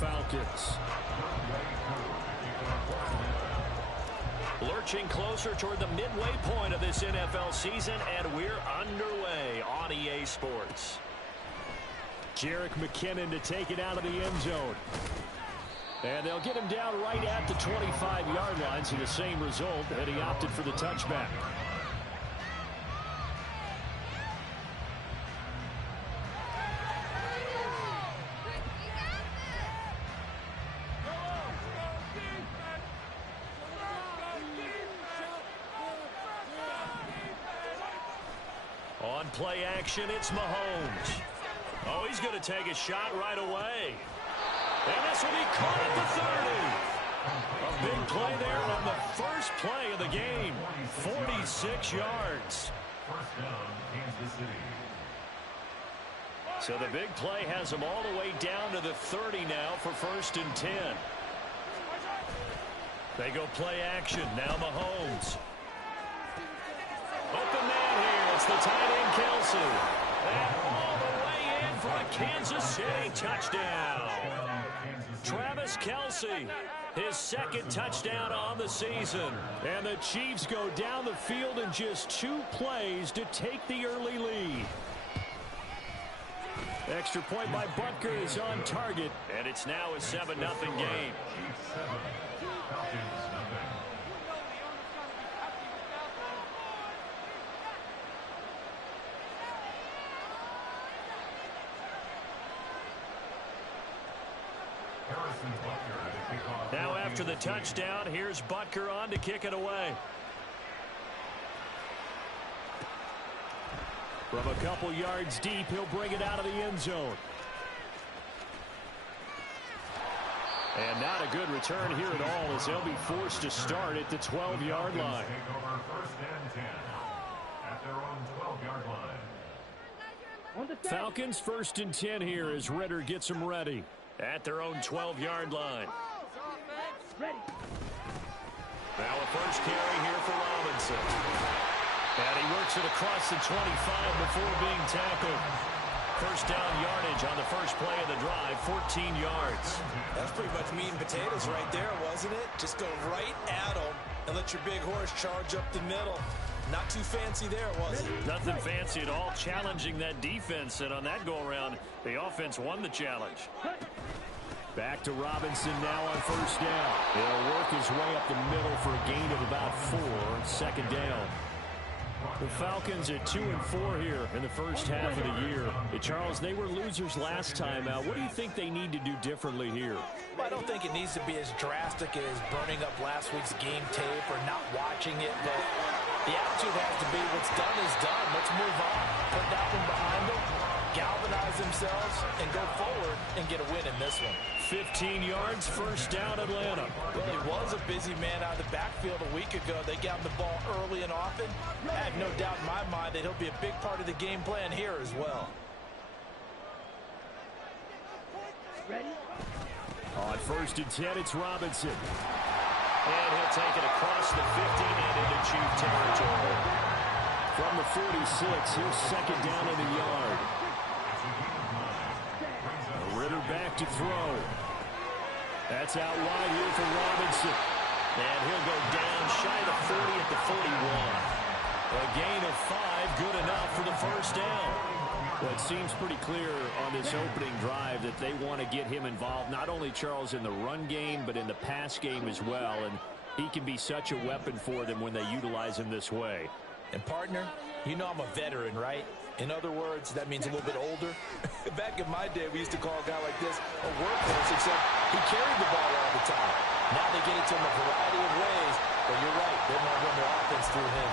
Falcons. Lurching closer toward the midway point of this NFL season, and we're underway on EA Sports. Jerick McKinnon to take it out of the end zone. And they'll get him down right at the 25-yard line, so the same result, and he opted for the touchback. On play action, it's Mahomes. Oh, he's going to take a shot right away. And this will be caught at the 30. A big play there on the first play of the game. 46 yards. So the big play has them all the way down to the 30 now for 1st and 10. They go play action. Now Mahomes. Open man here. It's the tight end, Kelsey. And all the way in for a Kansas City touchdown. Travis Kelsey, his 2nd touchdown on the season. And the Chiefs go down the field in just 2 plays to take the early lead. Extra point by Butker is on target. And it's now a 7-0 game. Now after the touchdown, here's Butker on to kick it away. From a couple yards deep, he'll bring it out of the end zone. And not a good return here at all, as they'll be forced to start at the 12-yard line. Falcons 1st and 10 here as Ritter gets them ready. At their own 12-yard line. Now a first carry here for Robinson. And he works it across the 25 before being tackled. First down yardage on the first play of the drive, 14 yards. That's pretty much meat and potatoes right there, wasn't it? Just go right at them and let your big horse charge up the middle. Not too fancy there, was it? Nothing fancy at all, challenging that defense, and on that go-around, the offense won the challenge. Back to Robinson now on first down. He'll work his way up the middle for a gain of about 4, 2nd down. The Falcons at 2-4 here in the first half of the year. Hey, Charles, they were losers last time out. What do you think they need to do differently here? Well, I don't think it needs to be as drastic as burning up last week's game tape or not watching it, but the attitude has to be what's done is done. Let's move on. Put that one behind them, galvanize themselves, and go forward and get a win in this one. 15 yards, first down, Atlanta. Well, he was a busy man out of the backfield a week ago. They got him the ball early and often. I have no doubt in my mind that he'll be a big part of the game plan here as well. Ready? On 1st and 10, it's Robinson. And he'll take it across the 50 and into Chief territory. From the 46, here's 2nd down in the yard. Ritter back to throw. That's out wide here for Robinson. And he'll go down shy of 40 at the 41. A gain of 5, good enough for the first down. Well, it seems pretty clear on this opening drive that they want to get him involved, not only, Charles, in the run game, but in the pass game as well. And he can be such a weapon for them when they utilize him this way. And, partner, you know I'm a veteran, right? In other words, that means a little bit older. Back in my day, we used to call a guy like this a workhorse, except he carried the ball all the time. Now they get it to him a variety of ways, but you're right, they want to run their offense through him.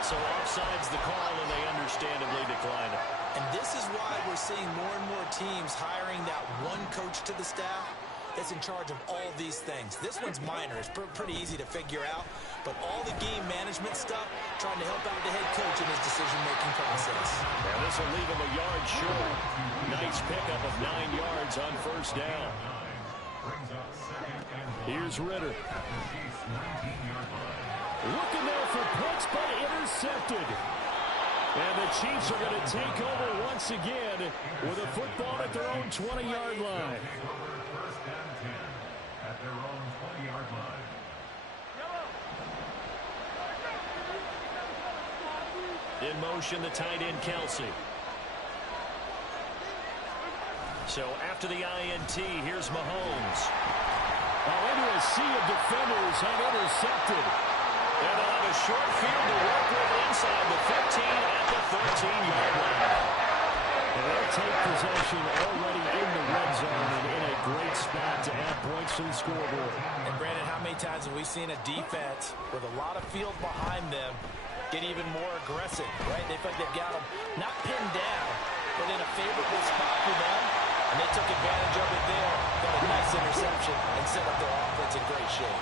So offside's the call, and they understandably decline it. And this is why we're seeing more and more teams hiring that one coach to the staff that's in charge of all these things. This one's minor. It's pretty easy to figure out. But all the game management stuff, trying to help out the head coach in his decision-making process. Now this will leave him a yard short. Nice pickup of 9 yards on first down. Here's Ritter. Looking there for picks, but intercepted. And the Chiefs are going to take over once again with a football at their own 20-yard line. In motion, the tight end, Kelsey. So after the INT, here's Mahomes. Into a sea of defenders and intercepted. And they'll have a short field to work with inside the 15 at the 13-yard line. And they'll take possession already in the red zone and in a great spot to add points to the scoreboard. And Brandon, how many times have we seen a defense with a lot of field behind them get even more aggressive, right? They feel like they've got them not pinned down, but in a favorable spot for them. And they took advantage of it there, got a nice interception, and set up their offense in great shape.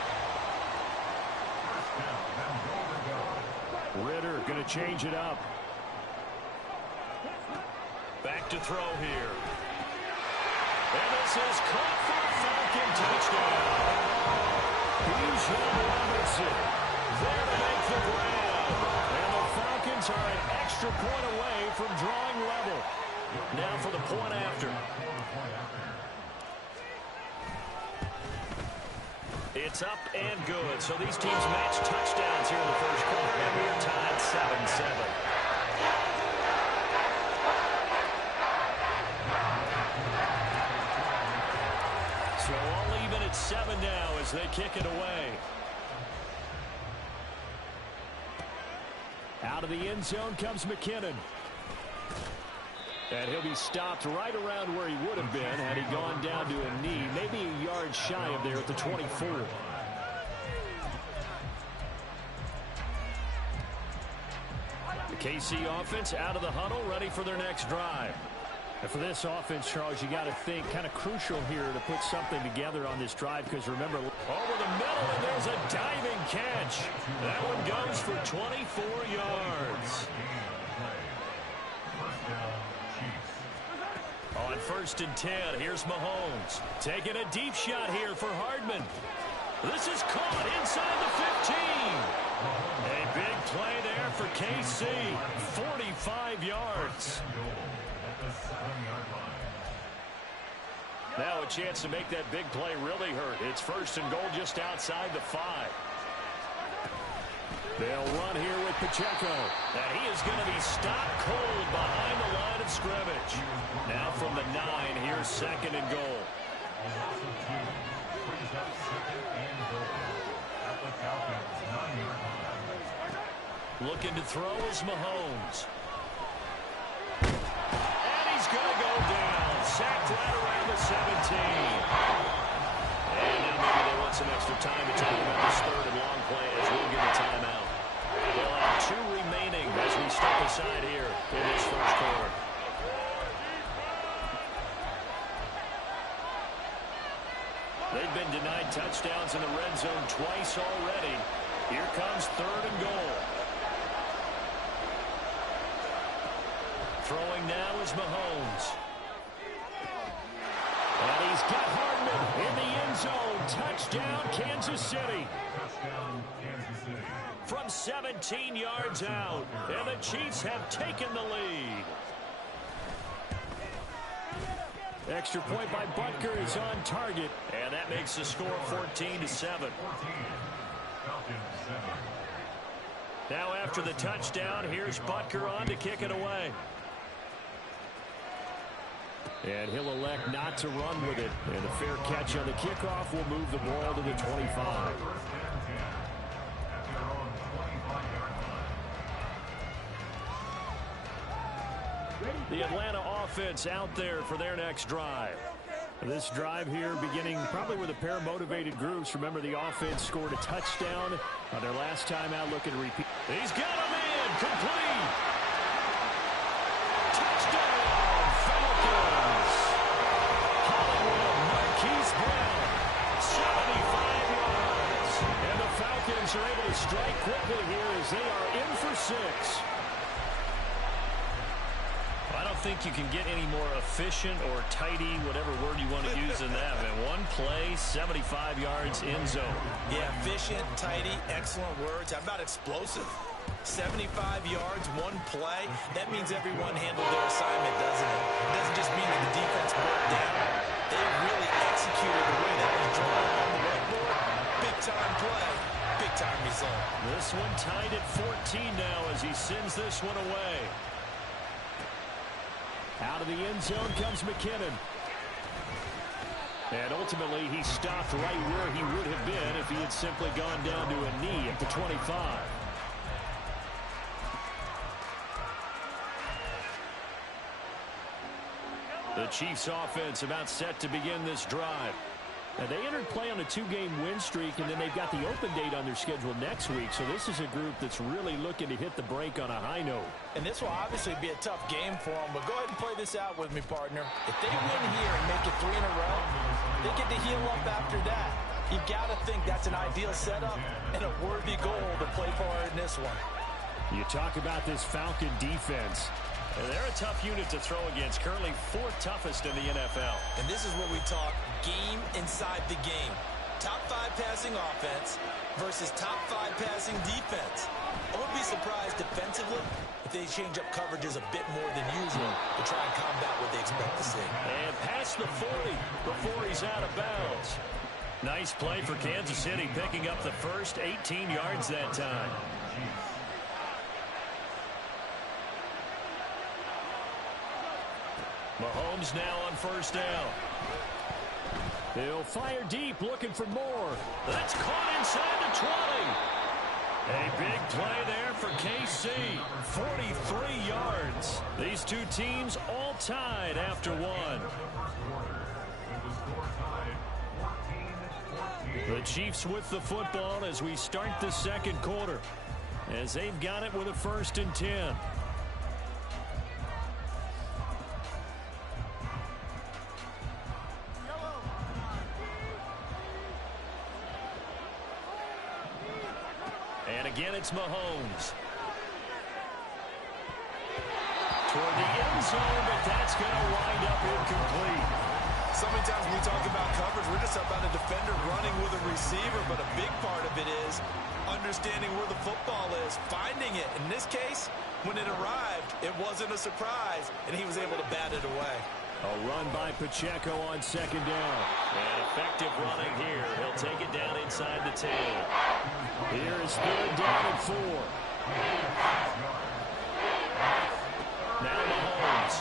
Ritter going to change it up. Back to throw here. And this is caught for a Falcon touchdown. Bijan Robinson there to make the grab. And the Falcons are an extra point away from drawing level. Now for the point after. It's up and good. So these teams match touchdowns here in the first quarter. And we are tied 7-7. So all even at 7 now as they kick it away. Out of the end zone comes McKinnon. And he'll be stopped right around where he would have been had he gone down to a knee, maybe a yard shy of there at the 24. The KC offense out of the huddle, ready for their next drive. And for this offense, Charles, you got to think kind of crucial here to put something together on this drive because remember, over the middle, and there's a diving catch. That one goes for 24 yards. On 1st and 10, here's Mahomes. Taking a deep shot here for Hardman. This is caught inside the 15. A big play there for KC. 45 yards. Now a chance to make that big play really hurt. It's 1st and goal just outside the 5. They'll run here with Pacheco. And he is going to be stopped cold behind the line of scrimmage. Now from the 9, here's 2nd and goal. Looking to throw is Mahomes. And he's going to go down. Sacked right around the 17. And now maybe they want some extra time to talk about this 3rd and long play as we'll get a timeout. They'll have 2 remaining as we step aside here in this first quarter. They've been denied touchdowns in the red zone twice already. Here comes 3rd and goal. Throwing now is Mahomes. And he's got Hardman in the end zone. Touchdown, Kansas City. From 17 yards out, and the Chiefs have taken the lead. Extra point by Butker is on target. And that makes the score 14-7. Now after the touchdown, here's Butker on to kick it away. And he'll elect not to run with it. And the fair catch on the kickoff will move the ball to the 25. The Atlanta offense out there for their next drive. This drive here beginning probably with a pair of motivated groups. Remember, the offense scored a touchdown on their last time out, looking to repeat. He's got a man complete. Touchdown, Falcons. Hollywood Marquise Brown, 75 yards. And the Falcons are able to strike quickly here as they are in for 6. I don't think you can get any more efficient or tidy, whatever word you want to use in that. And one play, 75 yards in zone. Yeah, efficient, tidy, excellent words. How about explosive? 75 yards, one play. That means everyone handled their assignment, doesn't it? It doesn't just mean that the defense broke down. They really executed the way that was drawn on the whiteboard. Big-time play, big big-time result. This one tied at 14 now as he sends this one away. Out of the end zone comes McKinnon. And ultimately, he stopped right where he would have been if he had simply gone down to a knee at the 25. The Chiefs offense about set to begin this drive. Now, they entered play on a 2-game win streak, and then they've got the open date on their schedule next week. So this is a group that's really looking to hit the break on a high note. And this will obviously be a tough game for them, but go ahead and play this out with me, partner. If they win here and make it 3 in a row, they get to heal up after that. You've got to think that's an ideal setup and a worthy goal to play for in this one. You talk about this Falcon defense. And they're a tough unit to throw against, currently 4th toughest in the NFL. And this is what we talk game inside the game. Top 5 passing offense versus top 5 passing defense. I wouldn't be surprised defensively if they change up coverages a bit more than usual to try and combat what they expect to see. And past the 40 before he's out of bounds. Nice play for Kansas City, picking up the first 18 yards that time. Mahomes now on first down. He'll fire deep, looking for more. That's caught inside the 20. A big play there for KC. 43 yards. These two teams all tied after one. The Chiefs with the football as we start the second quarter, as they've got it with a 1st and 10. And again, it's Mahomes. Toward the end zone, but that's going to wind up incomplete. So many times when we talk about coverage, we're just about a defender running with a receiver, but a big part of it is understanding where the football is, finding it. In this case, when it arrived, it wasn't a surprise, and he was able to bat it away. A run by Pacheco on 2nd down. And effective running here. He'll take it down inside the 10. Here is 3rd down and 4. Now Mahomes.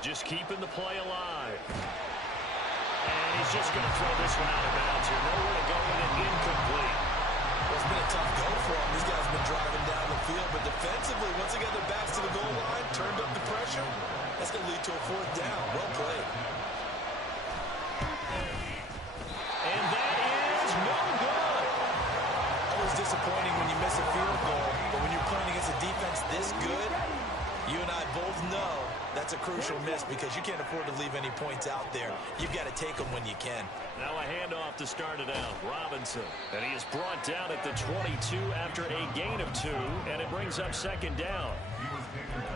Just keeping the play alive. And he's just going to throw this one out of bounds here. Nowhere to go with it, incomplete. Well, it's been a tough go for him. These guys have been driving down the field, but defensively, once they got their backs to the goal line, turned up the pressure, that's going to lead to a 4th down. Well played. And that is no good. Always disappointing when you miss a field goal, but when you're playing against a defense this good, you and I both know that's a crucial miss because you can't afford to leave any points out there. You've got to take them when you can. Now a handoff to start it out. Robinson. And he is brought down at the 22 after a gain of 2, and it brings up 2nd down.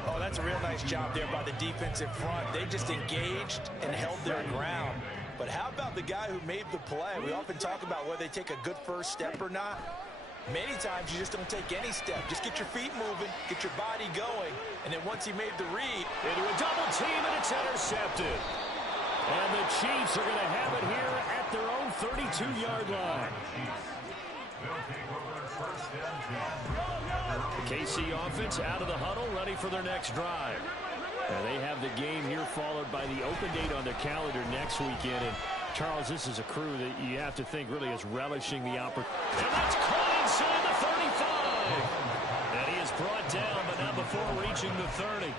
Oh, that's a real nice job there by the defensive front. They just engaged and held their ground. But how about the guy who made the play? We often talk about whether they take a good first step or not. Many times you just don't take any step. Just get your feet moving, get your body going, and then once he made the read, into a double team, and it's intercepted. And the Chiefs are going to have it here at their own 32-yard line. The KC offense out of the huddle, ready for their next drive. And they have the game here followed by the open date on their calendar next weekend. And Charles, this is a crew that you have to think really is relishing the opportunity. And that's caught inside the 35. And he is brought down, but not before reaching the 30.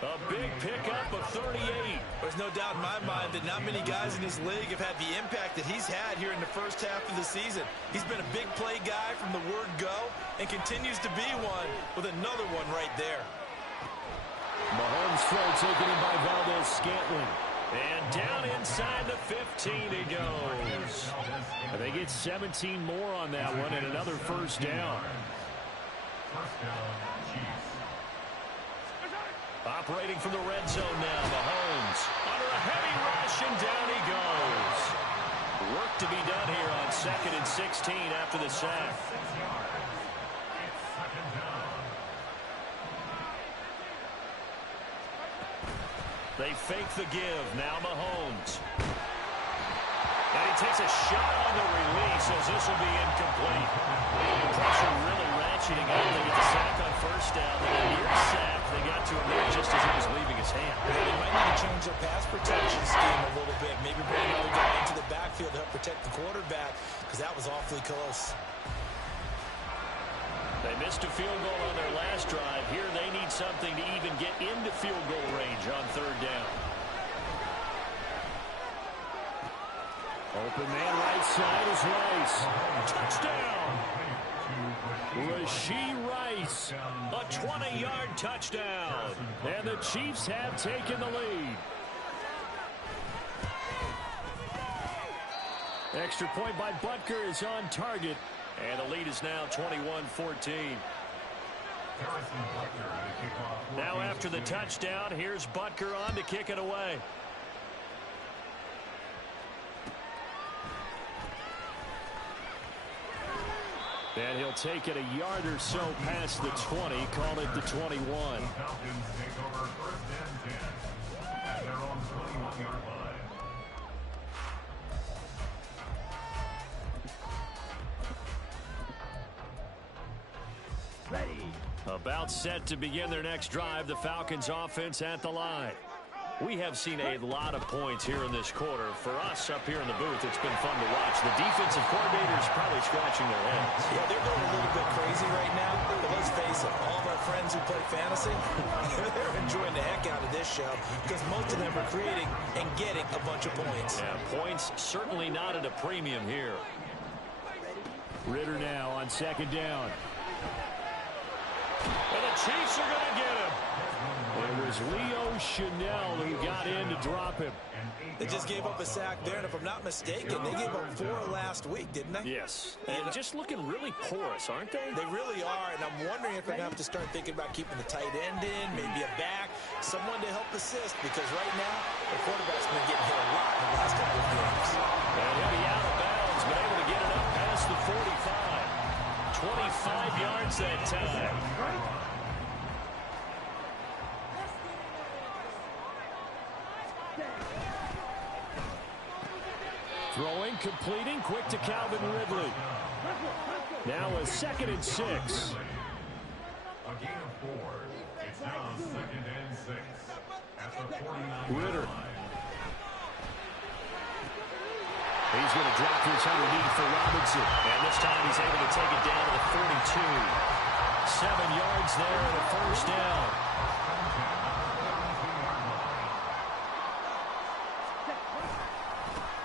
A big pickup of 38. There's no doubt in my mind that not many guys in this league have had the impact that he's had here in the first half of the season. He's been a big play guy from the word go and continues to be one with another one right there. Mahomes throw taken in by Valdez-Scantling. And down inside the 15 he goes. And they get 17 more on that one and another 1st down. Operating from the red zone now, Mahomes. Under a heavy rush, and down he goes. Work to be done here on 2nd and 16 after the sack. They fake the give. Now Mahomes. And he takes a shot on the release as this will be incomplete. Pressure really ratcheting up. They get the sack on first down. And a near sack. They got to him there just as he was leaving his hand. They might need to change their pass protection scheme a little bit. Maybe bring another guy into the backfield to help protect the quarterback, because that was awfully close. They missed a field goal on their last drive. Here they need something to even get into field goal range on third down. Open man right side is Rice. Touchdown! Rashee Rice, a 20-yard touchdown. And the Chiefs have taken the lead. Extra point by Butker is on target. And the lead is now 21-14. Now after the touchdown, here's Butker on to kick it away. And he'll take it a yard or so past the 20, call it the 21. About set to begin their next drive, the Falcons offense at the line. We have seen a lot of points here in this quarter. For us up here in the booth, it's been fun to watch. The defensive coordinators probably scratching their heads. Yeah, they're going a little bit crazy right now. But let's face it, all of our friends who play fantasy, they're enjoying the heck out of this show because most of them are creating and getting a bunch of points. Yeah, points certainly not at a premium here. Ritter now on second down. And the Chiefs are going to get him. It was Leo Chanel who got in to drop him. They just gave up a sack there, and if I'm not mistaken, they gave up 4 last week, didn't they? Yes. And just looking really porous, aren't they? They really are, and I'm wondering if they're going to have to start thinking about keeping the tight end in, maybe a back, someone to help assist, because right now, the quarterback's been getting hit a lot in the last couple of games. And he'll be out of bounds, but able to get it up past the 45. 25 yards that time. Throwing, completing, quick to Calvin Ridley. Now a 2nd and 6. A gain of 4. It's now 2nd and 6. At the 49. Ritter. He's going to drop this underneath for Robinson. And this time he's able to take it down to the 42. 7 yards there and a first down.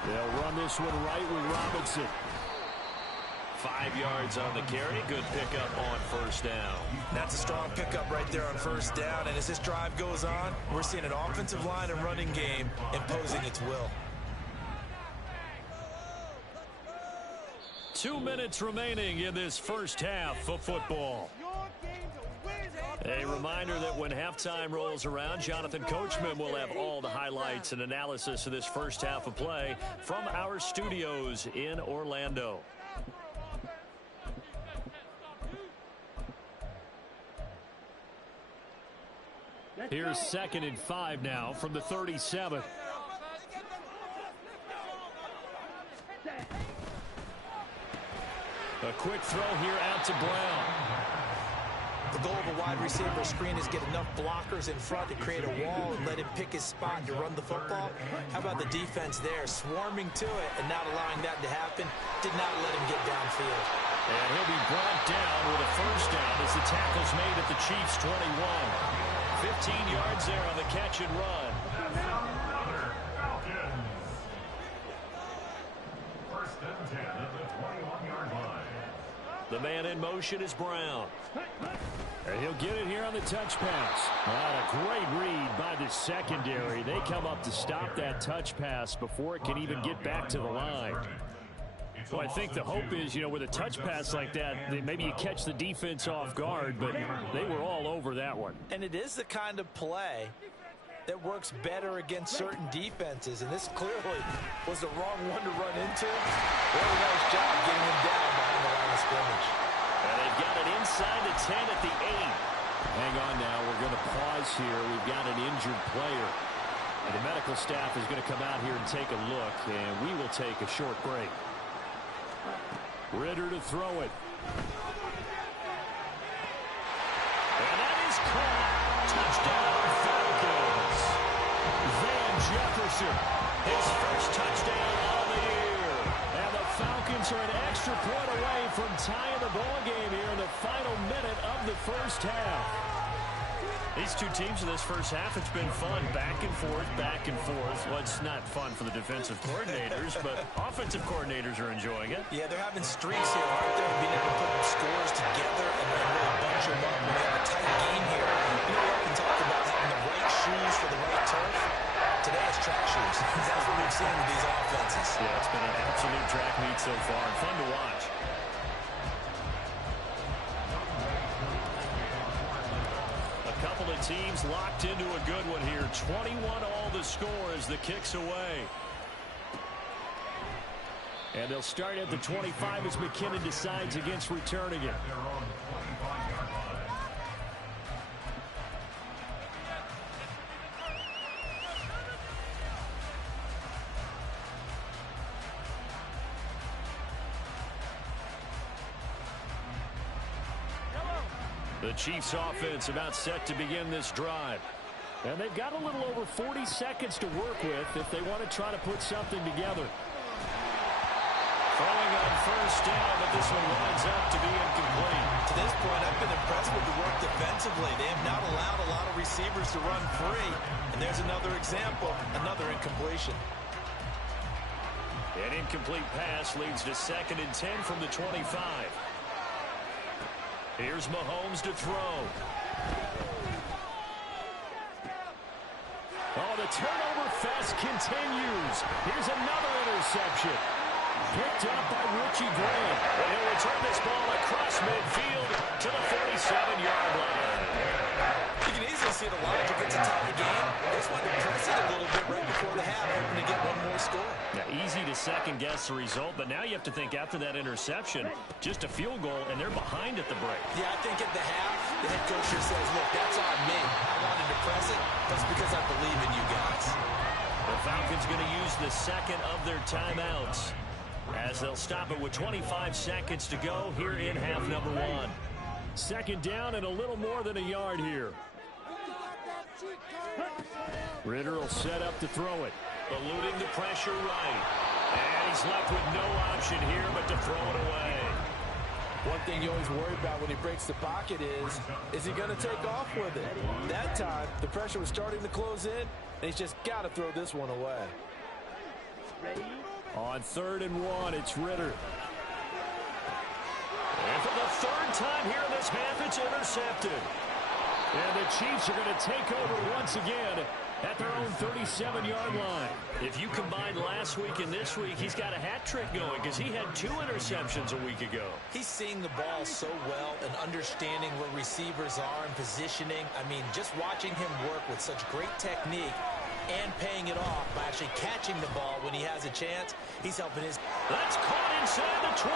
They'll run this one right with Robinson. 5 yards on the carry. Good pickup on first down. That's a strong pickup right there on first down. And as this drive goes on, we're seeing an offensive line and running game imposing its will. 2 minutes remaining in this first half of football. A reminder that when halftime rolls around, Jonathan Coachman will have all the highlights and analysis of this first half of play from our studios in Orlando. Here's 2nd and 5 now from the 37. A quick throw here out to Brown. The goal of a wide receiver screen is get enough blockers in front to create a wall and let him pick his spot to run the football. How about the defense there, swarming to it and not allowing that to happen? Did not let him get downfield. And he'll be brought down with a first down as the tackle's made at the Chiefs' 21. 15 yards there on the catch and run. First and 10 at the 21-yard line. The man in motion is Brown. And he'll get it here on the touch pass. A great read by the secondary. They come up to stop that touch pass before it can even get back to the line. Well, I think the hope is, with a touch pass like that, maybe you catch the defense off guard, but they were all over that one. And it is the kind of play that works better against certain defenses, and this clearly was the wrong one to run into. Really nice job getting him down behind the line of scrimmage. And they've got it inside the 10 at the 8. Hang on now. We're going to pause here. We've got an injured player. And the medical staff is going to come out here and take a look, and we will take a short break. Ritter to throw it. And that is caught. Touchdown, Falcons. Van Jefferson, his first touchdown on the year. And the Falcons are an extra point away from tying the ball game here in the final minute of the first half. These two teams in this first half, it's been fun. Back and forth, back and forth. Well, it's not fun for the defensive coordinators, but offensive coordinators are enjoying it. Yeah, they're having streaks here, aren't they? Being able to put scores together and then really bunch them up when they have a tight game here. You know, we often talk about having the right shoes for the right turf. Today it's track shoes. That's what we've seen with these offenses. Yeah, it's been an absolute track meet so far and fun to watch. Couple of teams locked into a good one here. 21 all the score as the kick's away. And they'll start at the 25 as McKinnon decides against returning it. The Chiefs offense about set to begin this drive. And they've got a little over 40 seconds to work with if they want to try to put something together. Throwing on first down, but this one winds up to be incomplete. To this point, I've been impressed with the work defensively. They have not allowed a lot of receivers to run free. And there's another example, another incompletion. An incomplete pass leads to 2nd and 10 from the 25. Here's Mahomes to throw. Oh, the turnover fest continues. Here's another interception. Picked up by Richie Grant. And he'll return this ball across midfield to the 47-yard line. You can easily see the logic. It's a tie game. They just wanted to press it a little bit right before the half, hoping to get one more score. Yeah, easy to second-guess the result, but now you have to think after that interception, just a field goal, and they're behind at the break. Yeah, I think at the half, the head coach just says, look, that's on me. I wanted to press it. That's because I believe in you guys. The Falcons going to use the second of their timeouts as they'll stop it with 25 seconds to go here in half number 1. 2nd down and a little more than a yard here. Ritter will set up to throw it. Eluding the pressure right. And he's left with no option here but to throw it away. One thing you always worry about when he breaks the pocket is he going to take off with it? That time, the pressure was starting to close in, and he's just got to throw this one away. On 3rd and 1, it's Ritter. And for the 3rd time here in this half, it's intercepted. And the Chiefs are going to take over once again at their own 37-yard line. If you combine last week and this week, he's got a hat trick going because he had 2 interceptions a week ago. He's seeing the ball so well and understanding where receivers are and positioning. I mean, just watching him work with such great technique and paying it off by actually catching the ball when he has a chance, he's helping his... That's caught inside the 20.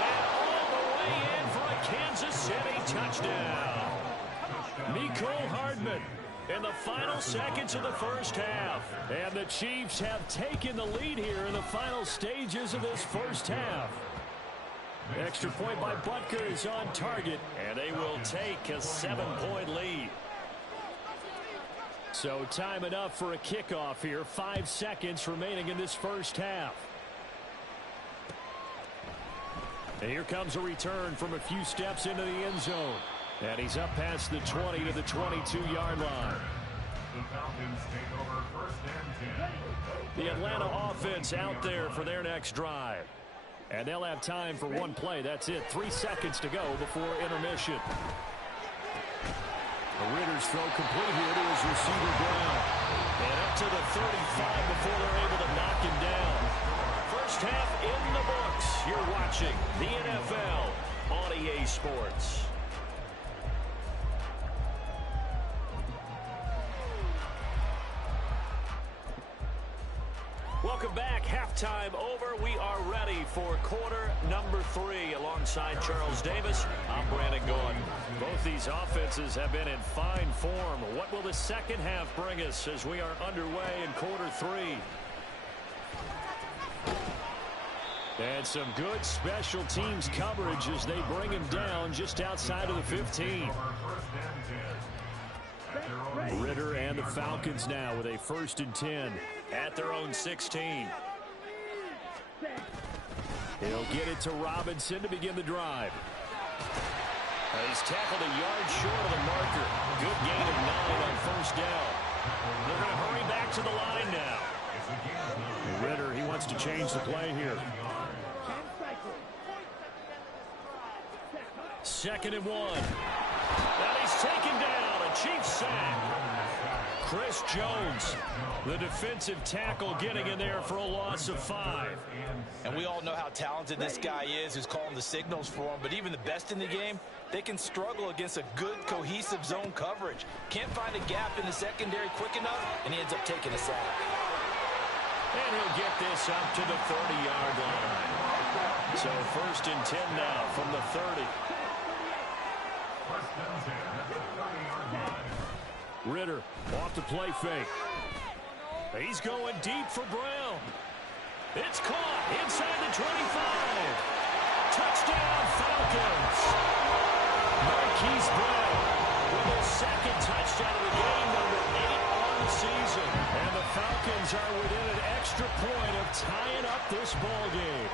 And all the way in for a Kansas City touchdown. Mecole Hardman in the final seconds of the first half. And the Chiefs have taken the lead here in the final stages of this first half. Extra point by Butker is on target, and they will take a 7-point lead. So time enough for a kickoff here. 5 seconds remaining in this first half. And here comes a return from a few steps into the end zone. And he's up past the 20 to the 22-yard line. The Falcons take over 1st and 10. The Atlanta offense out there for their next drive. And they'll have time for one play. That's it. 3 seconds to go before intermission. The Ritter's throw complete here to his receiver Brown. And up to the 35 before they're able to knock him down. First half in the books. You're watching the NFL on EA Sports. Welcome back. Halftime over. We are ready for quarter number 3. Alongside Charles Davis, I'm Brandon Gordon. Both these offenses have been in fine form. What will the second half bring us as we are underway in quarter three? And some good special teams coverage as they bring him down just outside of the 15. Ritter and the Falcons now with a 1st and 10 at their own 16. He'll get it to Robinson to begin the drive. He's tackled a yard short of the marker. Good gain of 9 on 1st down. They're going to hurry back to the line now. Ritter, he wants to change the play here. 2nd and 1. And he's taken down. A Chiefs sack. Chris Jones, the defensive tackle, getting in there for a loss of 5. And we all know how talented this guy is who's calling the signals for him. But even the best in the game, they can struggle against a good, cohesive zone coverage. Can't find a gap in the secondary quick enough, and he ends up taking a sack. And he'll get this up to the 30-yard line. So 1st and 10 now from the 30. Ritter off the play fake. He's going deep for Brown. It's caught inside the 25. Touchdown, Falcons. Marquise Brown with his 2nd touchdown of the game, number 8 on the season. And the Falcons are within an extra point of tying up this ball game.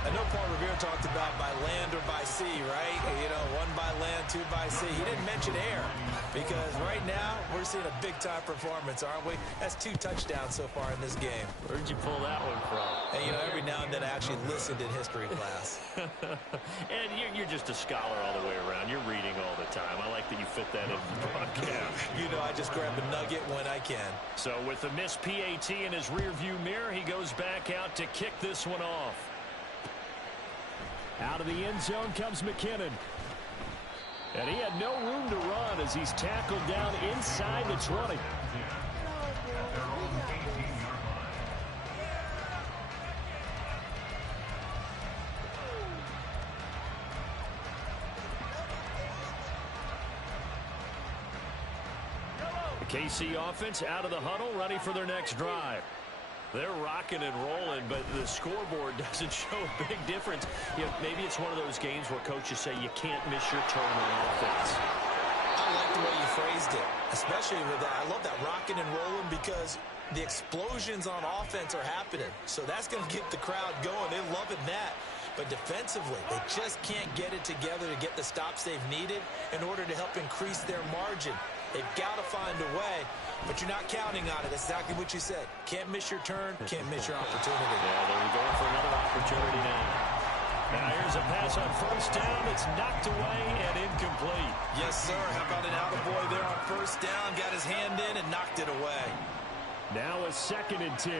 I know Paul Revere talked about by land or by sea, right? You know, 1 by land, 2 by sea. He didn't mention air because right now we're seeing a big-time performance, aren't we? That's 2 touchdowns so far in this game. Where'd you pull that one from? And, you know, every now and then I actually listened in history class. And you're just a scholar all the way around. You're reading all the time. I like that you fit that in the broadcast. You know, I just grab a nugget when I can. So with the missed PAT in his rearview mirror, he goes back out to kick this one off. Out of the end zone comes McKinnon. And he had no room to run as he's tackled down inside the 20. The KC offense out of the huddle, ready for their next drive. They're rocking and rolling, but the scoreboard doesn't show a big difference. You know, maybe it's one of those games where coaches say you can't miss your turn on offense. I like the way you phrased it, especially with that. I love that rocking and rolling because the explosions on offense are happening. So that's going to get the crowd going. They're loving that. But defensively, they just can't get it together to get the stops they've needed in order to help increase their margin. They've got to find a way, but you're not counting on it. That's exactly what you said. Can't miss your turn, can't miss your opportunity. Yeah, they're going for another opportunity now. Now here's a pass on 1st down. It's knocked away and incomplete. Yes, sir. How about an attaboy there on 1st down? Got his hand in and knocked it away. Now a 2nd and 10.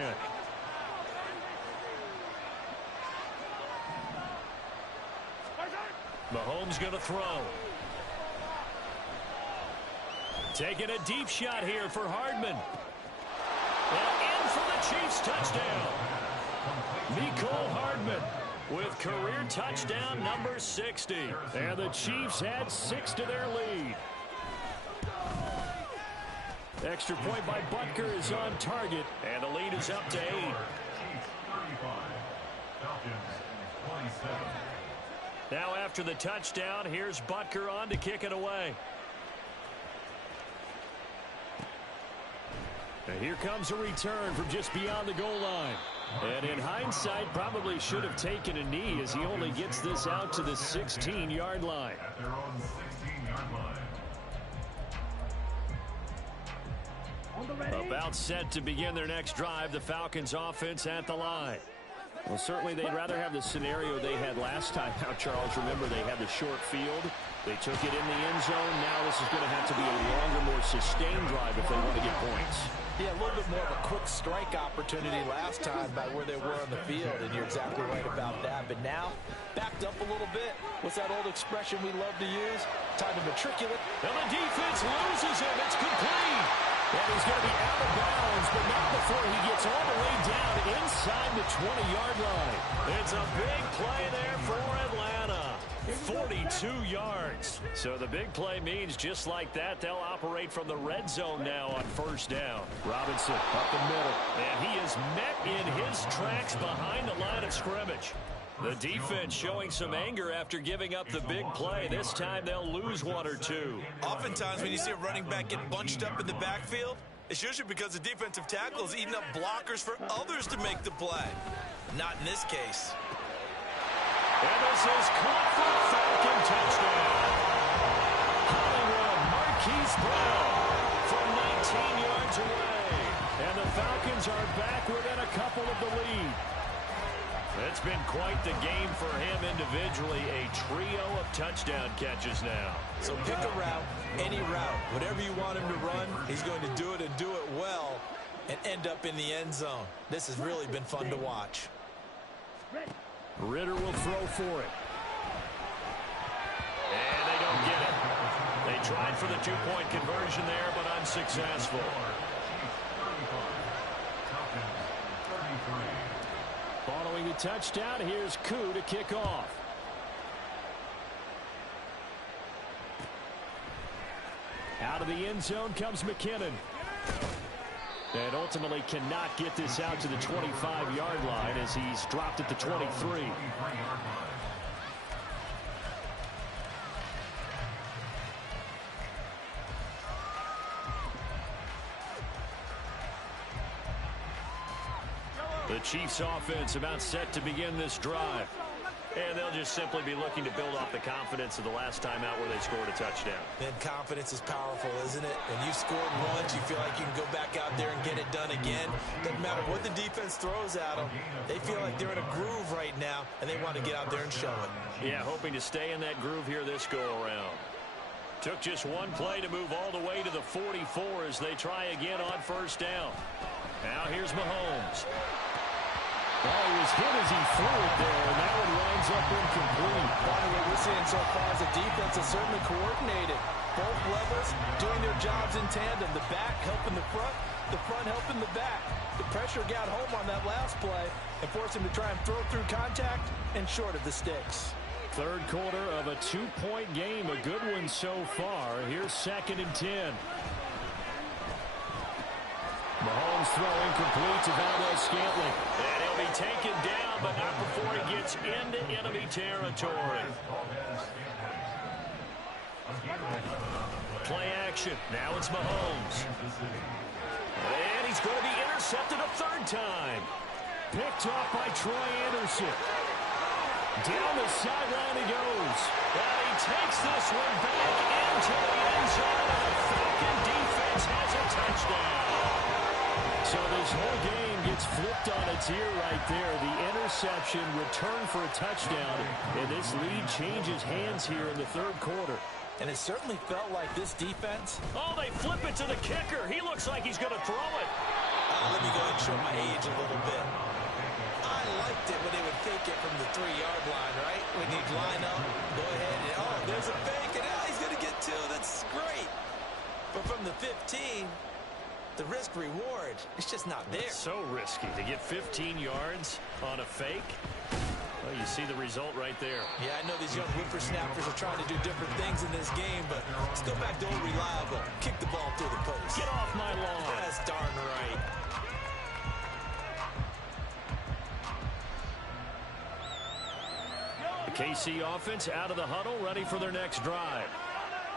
Mahomes going to throw. Taking a deep shot here for Hardman. And in for the Chiefs touchdown. Mecole Hardman with career touchdown number 60. And the Chiefs add 6 to their lead. Extra point by Butker is on target. And the lead is up to 8. Now after the touchdown, here's Butker on to kick it away. And here comes a return from just beyond the goal line. And in hindsight, probably should have taken a knee as he only gets this out to the 16-yard line. At their own 16-yard line. About set to begin their next drive, the Falcons offense at the line. Well, certainly they'd rather have the scenario they had last time out, Charles. Remember, they had the short field. They took it in the end zone. Now this is going to have to be a longer, more sustained drive if they want to get points. Yeah, a little bit more of a quick strike opportunity last time by where they were on the field, and you're exactly right about that. But now, backed up a little bit. What's that old expression we love to use? Time to matriculate. And the defense loses him. It's complete. And he's going to be out of bounds, but not before he gets all the way down inside the 20-yard line. It's a big play there for Atlanta. 42 yards. So the big play means just like that, they'll operate from the red zone now on first down. Robinson up the middle. And he is met in his tracks behind the line of scrimmage. The defense showing some anger after giving up the big play. This time they'll lose one or two. Oftentimes when you see a running back get bunched up in the backfield, it's usually because the defensive tackle is eating up blockers for others to make the play. Not in this case. And this is caught for a Falcon touchdown. Hollywood Marquise Brown from 19 yards away. And the Falcons are back within a couple of the lead. It's been quite the game for him individually. A trio of touchdown catches now. So pick a route, any route. Whatever you want him to run, he's going to do it and do it well and end up in the end zone. This has really been fun to watch. Ritter will throw for it. And they don't get it. They tried for the two-point conversion there, but unsuccessful. Following the touchdown, here's Koo to kick off. Out of the end zone comes McKinnon. And ultimately cannot get this out to the 25-yard line as he's dropped at the 23. The Chiefs offense about set to begin this drive. And they'll just simply be looking to build off the confidence of the last time out where they scored a touchdown. And confidence is powerful, isn't it? When you've scored once, you feel like you can go back out there and get it done again. Doesn't matter what the defense throws at them. They feel like they're in a groove right now, and they want to get out there and show it. Yeah, hoping to stay in that groove here this go-around. Took just one play to move all the way to the 44 as they try again on first down. Now here's Mahomes. Oh, he was hit as he threw it there, and that one winds up incomplete. Part of what we're seeing so far is the defense is certainly coordinated. Both levels doing their jobs in tandem. The back helping the front helping the back. The pressure got home on that last play and forced him to try and throw through contact and short of the sticks. Third quarter of a two-point game, a good one so far. Here's 2nd and 10. Mahomes throw incomplete to Valdez-Scantling. And he'll be taken down, but not before he gets into enemy territory. Play action. Now it's Mahomes. And he's going to be intercepted a third time. Picked off by Troy Anderson. Down the sideline he goes. And he takes this one back into the end zone. And the Falcon defense has a touchdown. So this whole game gets flipped on its ear right there. The interception, return for a touchdown, and this lead changes hands here in the third quarter. And it certainly felt like this defense. Oh, they flip it to the kicker. He looks like he's going to throw it. Let me go ahead and show my age a little bit. I liked it when they would fake it from the 3-yard line, right? When they'd line up, go ahead and, oh, there's a fake, and he's going to get 2. That's great. But from the 15, the risk-reward, it's just not there. It's so risky to get 15 yards on a fake. Well, you see the result right there. Yeah, I know these young whippersnappers are trying to do different things in this game, but let's go back to old reliable. Kick the ball through the post. Get off my lawn. That's darn right. The KC offense out of the huddle, ready for their next drive.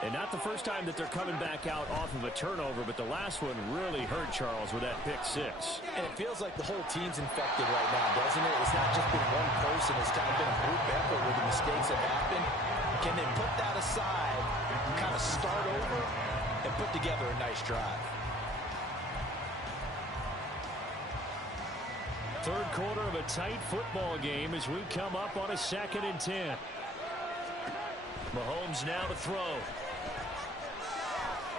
And not the first time that they're coming back out off of a turnover, but the last one really hurt Charles with that pick-6. And it feels like the whole team's infected right now, doesn't it? It's not just been one person. It's kind of been a group effort where the mistakes have happened. Can they put that aside, kind of start over, and put together a nice drive? Third quarter of a tight football game as we come up on a 2nd and 10. Mahomes now to throw.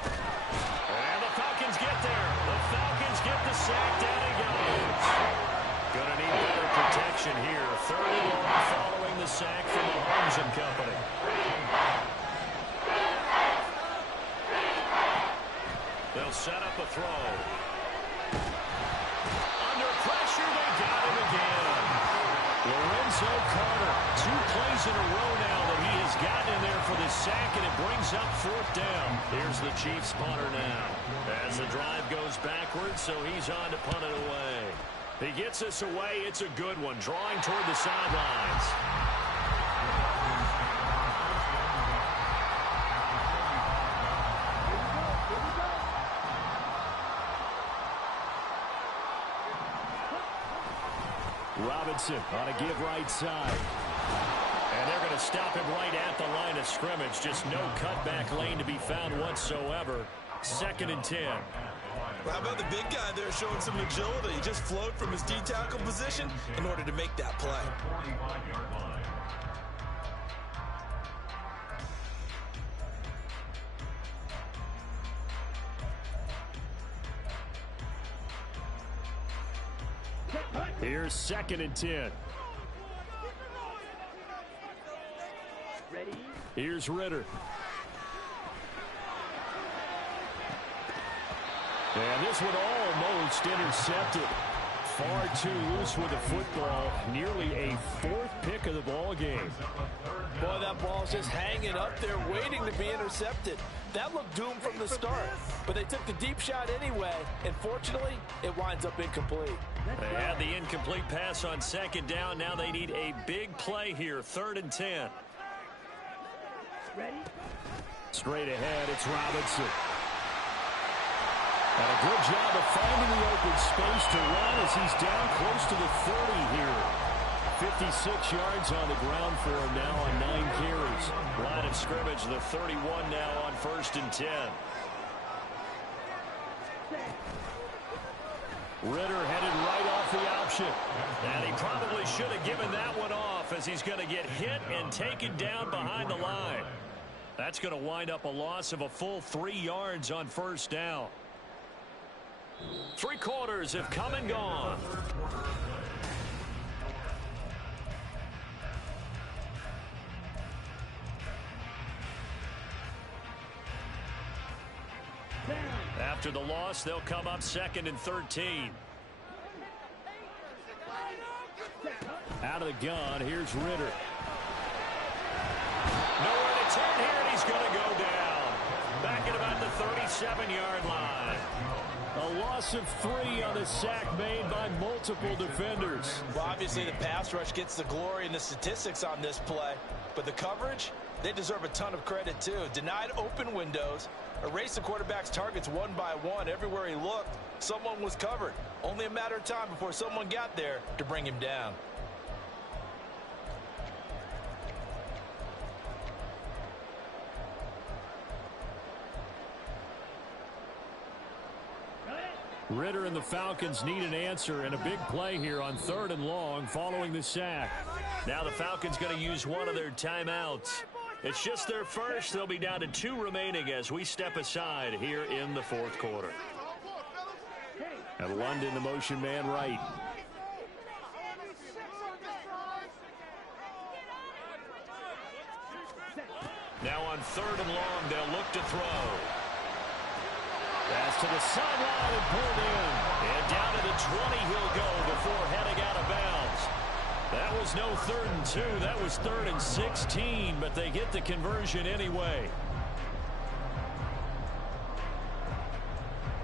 And the Falcons get there. The Falcons get the sack. Down he goes. Gonna need better protection here. 3rd and long following the sack from Mahomes and company. They'll set up a throw. Under pressure, they got him again. Lorenzo Carter. 2 plays in a row now that he has gotten in there for the sack, and it brings up 4th down. Here's the Chiefs punter now. As the drive goes backwards, so he's on to punt it away. He gets us away. It's a good one, drawing toward the sidelines. Robinson on a give right side. And they're going to stop him right at the line of scrimmage. Just no cutback lane to be found whatsoever. 2nd and 10. How about the big guy there showing some agility? He just flowed from his D-tackle position in order to make that play. Here's 2nd and 10. Here's Ritter. And this one almost intercepted. Far too loose with the football. Nearly a 4th pick of the ball game. Boy, that ball's just hanging up there waiting to be intercepted. That looked doomed from the start. But they took the deep shot anyway. And fortunately, it winds up incomplete. They had the incomplete pass on 2nd down. Now they need a big play here. 3rd and 10. Straight ahead, it's Robinson. And a good job of finding the open space to run as he's down close to the 30 here. 56 yards on the ground for him now on 9 carries. Line of scrimmage, the 31 now on 1st and 10. Ritter headed right off the option. And he probably should have given that one off as he's going to get hit and taken down behind the line. That's going to wind up a loss of a full 3 yards on 1st down. 3 quarters have come and gone. After the loss, they'll come up 2nd and 13. Out of the gun, here's Ritter. Nowhere to turn here, and he's going to go down. Back at about the 37-yard line. A loss of 3 on the sack made by multiple defenders. Well, obviously the pass rush gets the glory and the statistics on this play. But the coverage, they deserve a ton of credit too. Denied open windows, erased the quarterback's targets one by one. Everywhere he looked, someone was covered. Only a matter of time before someone got there to bring him down. Ritter and the Falcons need an answer and a big play here on 3rd and long following the sack. Now the Falcons going to use one of their timeouts. It's just their first. They'll be down to 2 remaining as we step aside here in the 4th quarter. And London, the motion man right. Now on 3rd and long, they'll look to throw. Pass to the sideline and pulled in. And down to the 20 he'll go before heading out of bounds. That was no 3rd and 2. That was 3rd and 16, but they get the conversion anyway.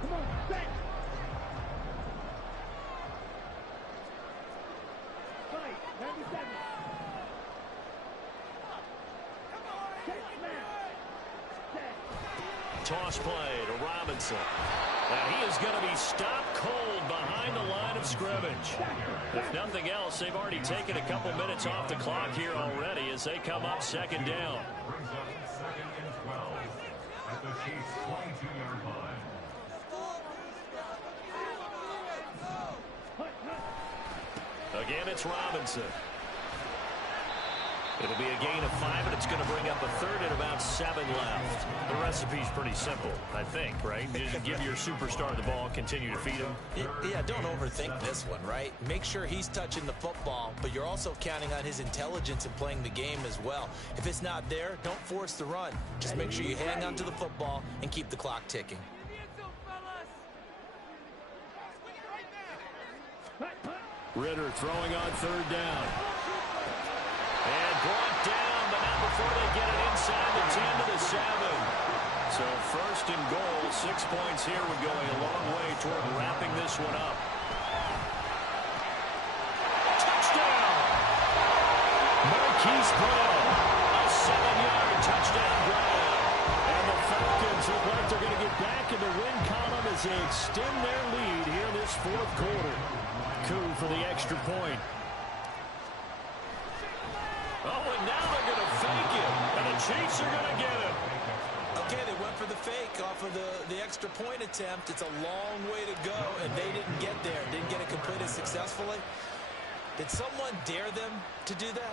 Come on, back. Toss play to Robinson. And he is going to be stopped cold behind the line of scrimmage. If nothing else, they've already taken a couple minutes off the clock here already as they come up 2nd down. Brings up 2nd and 12 at the Chiefs' 22-yard line. Again, it's Robinson. It'll be a gain of 5, and it's going to bring up a 3rd and about 7 left. The recipe's pretty simple, I think, right? Just give your superstar the ball, continue to feed him. Yeah, don't overthink this one, right? Make sure he's touching the football, but you're also counting on his intelligence in playing the game as well. If it's not there, don't force the run. Just make sure you hang on to the football and keep the clock ticking. Ritter throwing on 3rd down. brought down, but not before they get it inside the 10 to the 7. So first and goal, 6 points here would go a long way toward wrapping this one up. Touchdown! Marquise Brown, a 7-yard touchdown grab. And the Falcons look like they're going to get back in the win column as they extend their lead here in this fourth quarter. Coup for the extra point. Oh, and now they're going to fake it, and the Chiefs are going to get it. Okay, they went for the fake off of the extra point attempt. It's a long way to go, and they didn't get there. Didn't get it completed successfully. Did someone dare them to do that?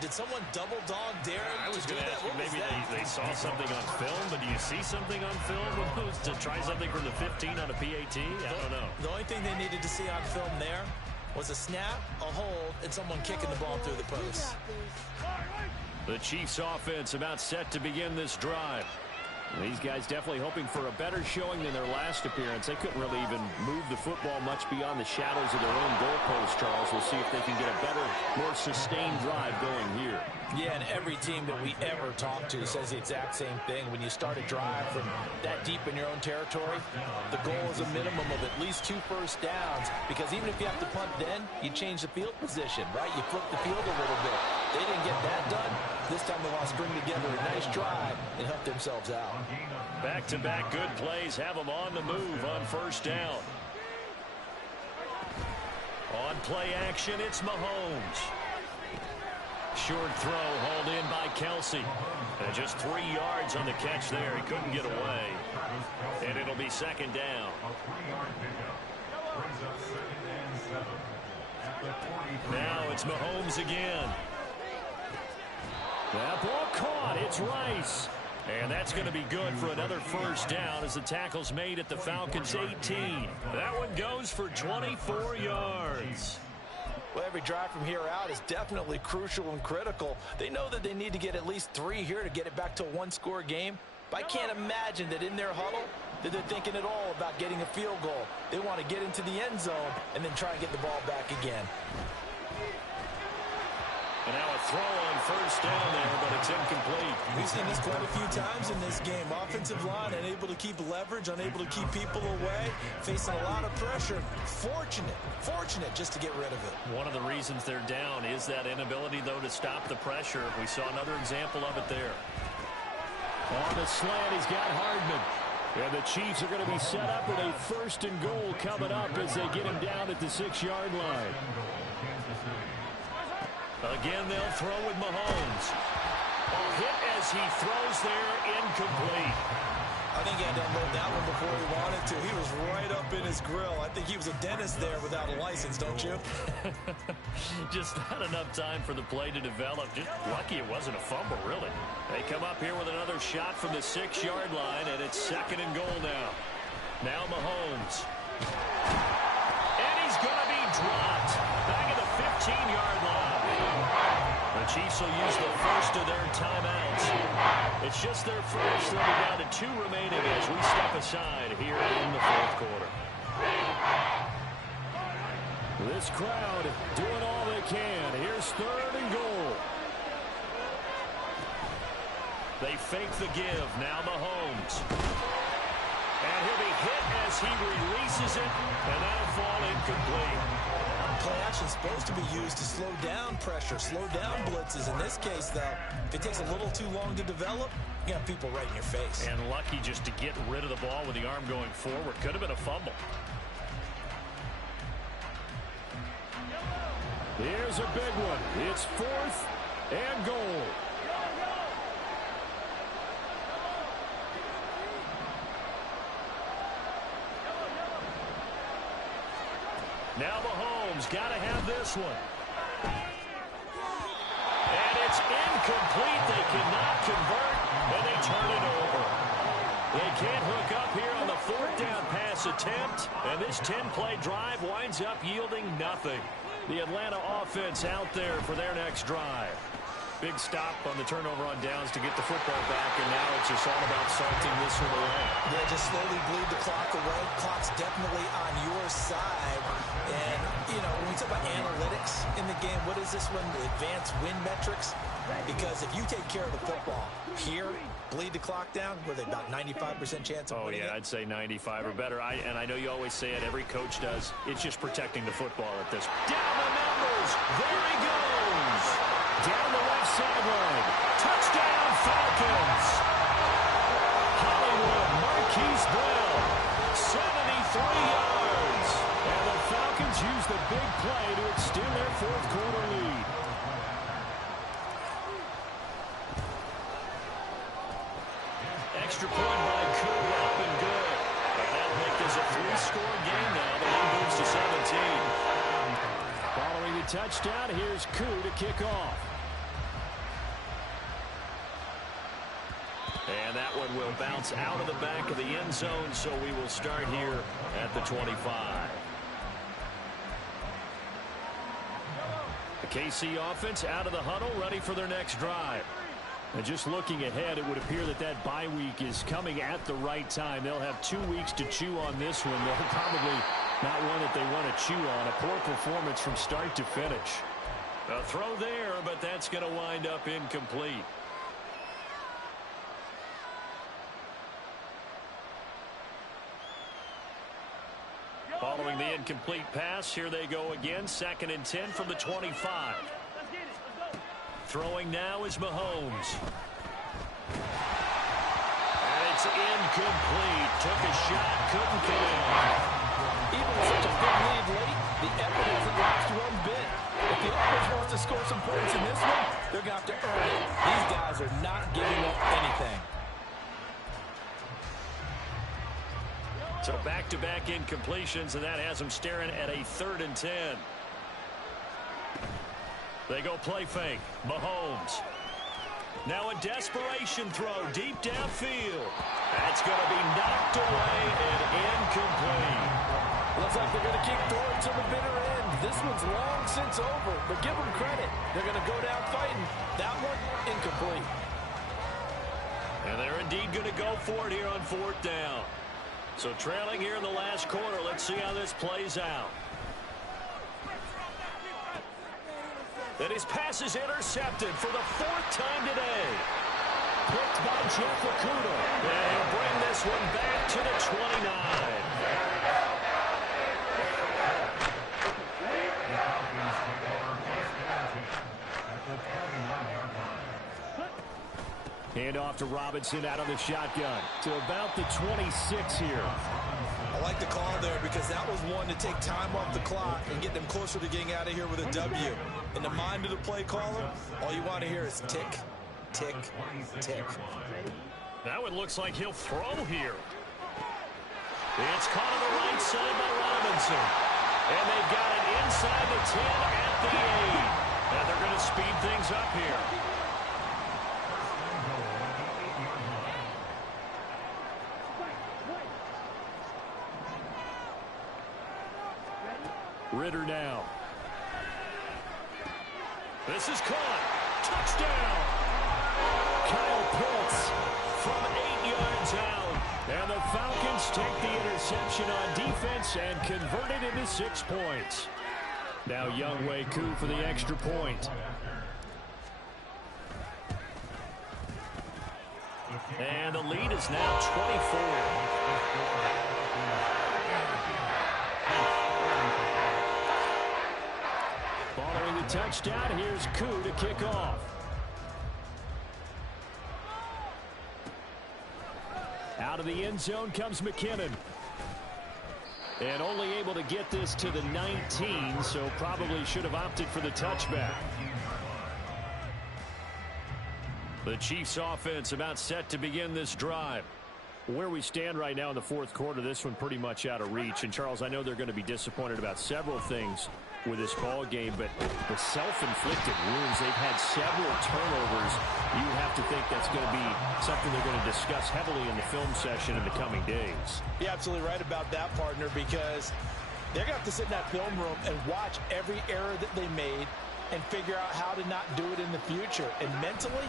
Did someone double dog dare them I was to do going to that? ask you, maybe they saw something on film, but do you see something on film to try something from the 15 on a PAT? I don't know. The only thing they needed to see on film there was a snap, a hold, and someone kicking the ball through the post. The Chiefs offense about set to begin this drive. These guys definitely hoping for a better showing than their last appearance. They couldn't really even move the football much beyond the shadows of their own goalpost, Charles. We'll see if they can get a better, more sustained drive going here. Yeah, and every team that we ever talk to says the exact same thing. When you start a drive from that deep in your own territory, the goal is a minimum of at least 2 first downs, because even if you have to punt then, you change the field position, right? You flip the field a little bit. They didn't get that done. This time they want to string together a nice drive and help themselves out. Back-to-back good plays have them on the move on first down. On play action, it's Mahomes. Short throw hauled in by Kelsey. And just 3 yards on the catch there. He couldn't get away. And it'll be second down. Now it's Mahomes again. That ball caught. It's Rice. And that's going to be good for another first down as the tackle's made at the Falcons' 18. That one goes for 24 yards. Well, every drive from here out is definitely crucial and critical. They know that they need to get at least 3 here to get it back to a one-score game. But I can't imagine that in their huddle that they're thinking at all about getting a field goal. They want to get into the end zone and then try and get the ball back again. And now a throw on first down there, but it's incomplete. We've seen this quite a few times in this game. Offensive line unable to keep leverage, unable to keep people away, facing a lot of pressure. Fortunate just to get rid of it. One of the reasons they're down is that inability, though, to stop the pressure. We saw another example of it there. On the slant, he's got Hardman. And the Chiefs are going to be set up with a first and goal coming up as they get him down at the 6-yard line. Again, they'll throw with Mahomes. A hit as he throws there, incomplete. I think he had to unload that one before he wanted to. He was right up in his grill. I think he was a dentist there without a license, don't you? Just not enough time for the play to develop. Just lucky it wasn't a fumble, really. They come up here with another shot from the 6-yard line, and it's second and goal now. Now Mahomes. And he's going to be dropped. Back at the 15-yard line. The Chiefs will use the first of their timeouts. It's just their first. They'll be down to 2 remaining as we step aside here in the fourth quarter. This crowd doing all they can. Here's third and goal. They fake the give. Now Mahomes. And he'll be hit as he releases it, and that'll fall incomplete. Play action is supposed to be used to slow down pressure, slow down blitzes. In this case, though, if it takes a little too long to develop, you got people right in your face. And lucky just to get rid of the ball with the arm going forward. Could have been a fumble. Here's a big one. It's 4th and goal. Now Mahomes got to have this one. And it's incomplete. They cannot convert, and they turn it over. They can't hook up here on the 4th down pass attempt, and this 10-play drive winds up yielding nothing. The Atlanta offense out there for their next drive. Big stop on the turnover on downs to get the football back, and now it's just all about salting this one away. Yeah, just slowly bleed the clock away. Clock's definitely on your side. And, you know, when we talk about analytics in the game, what is this one? The advanced win metrics? Because if you take care of the football here, bleed the clock down, were they about 95% chance of winning it? I'd say 95 or better. And I know you always say it, every coach does. It's just protecting the football at this. Down the numbers. There he goes. Down the left sideline. Touchdown, Falcons. Hollywood, Marquise Bell, 73 yards. And the Falcons use the big play to extend their fourth quarter lead. Extra point by Koo, up and good. And that'll make this a three-score game now. The lead moves to 17. Following the touchdown, here's Koo to kick off. And that one will bounce out of the back of the end zone, so we will start here at the 25. The KC offense out of the huddle, ready for their next drive. And just looking ahead, it would appear that that bye week is coming at the right time. They'll have 2 weeks to chew on this one. They'll probably not one that they want to chew on. A poor performance from start to finish. A throw there, but that's going to wind up incomplete. Following the incomplete pass, here they go again. 2nd and 10 from the 25. Throwing now is Mahomes. And it's incomplete. Took a shot, couldn't get in. Even with such a big lead late, the effort hasn't lost one bit. If the offense wants to score some points in this one, they're going to have to earn it. These guys are not giving up anything. So back-to-back incompletions, and that has them staring at a 3rd and 10. They go play fake. Mahomes. Now a desperation throw deep downfield. That's going to be knocked away and incomplete. Looks like they're going to keep throwing to the bitter end. This one's long since over, but give them credit. They're going to go down fighting. That one, incomplete. And they're indeed going to go for it here on 4th down. So trailing here in the last quarter. Let's see how this plays out. And his pass is intercepted for the 4th time today. Picked by Jeff Okudah. And he'll bring this one back to the 29. Hand off to Robinson out of the shotgun to about the 26 here. I like the call there because that was one to take time off the clock and get them closer to getting out of here with a W. In the mind of the play caller, all you want to hear is tick, tick, tick. That one looks like he'll throw here. It's caught on the right side by Robinson. And they've got it inside the 10 at the 8. And they're going to speed things up here. Ritter now. This is caught. Touchdown. Kyle Pitts from 8 yards out. And the Falcons take the interception on defense and convert it into 6 points. Now Younghoe Koo for the extra point. And the lead is now 24. Following the touchdown, here's Koo to kick off. Out of the end zone comes McKinnon. And only able to get this to the 19, so probably should have opted for the touchback. The Chiefs offense about set to begin this drive. Where we stand right now in the 4th quarter, this one pretty much out of reach. And Charles, I know they're going to be disappointed about several things with this ball game, but the self-inflicted wounds, they've had several turnovers. You have to think that's going to be something they're going to discuss heavily in the film session in the coming days. You're absolutely right about that, partner, because they're going to have to sit in that film room and watch every error that they made and figure out how to not do it in the future. And mentally,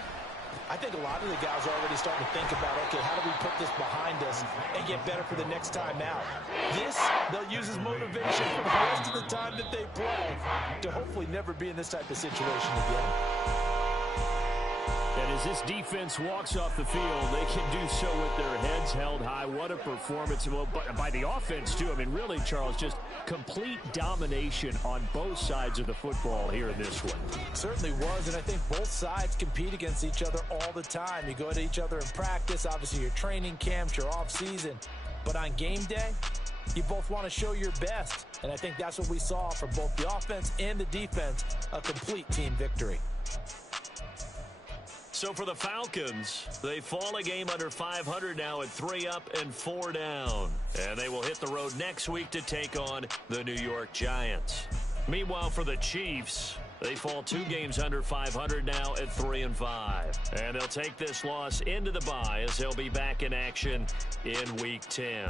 I think a lot of the guys are already starting to think about, okay, how do we put this behind us and get better for the next time out? This, they'll use as motivation for the rest of the time that they play to hopefully never be in this type of situation again. And as this defense walks off the field, they can do so with their heads held high. What a performance. Well, by the offense, too. I mean, really, Charles, just complete domination on both sides of the football here in this one. Certainly was, and I think both sides compete against each other all the time. You go to each other in practice, obviously your training camps, your off-season. But on game day, you both want to show your best. And I think that's what we saw from both the offense and the defense, a complete team victory. So for the Falcons, they fall a game under 500 now at 3 up and 4 down. And they will hit the road next week to take on the New York Giants. Meanwhile, for the Chiefs, they fall 2 games under 500 now at 3 and 5. And they'll take this loss into the bye as they'll be back in action in Week 10.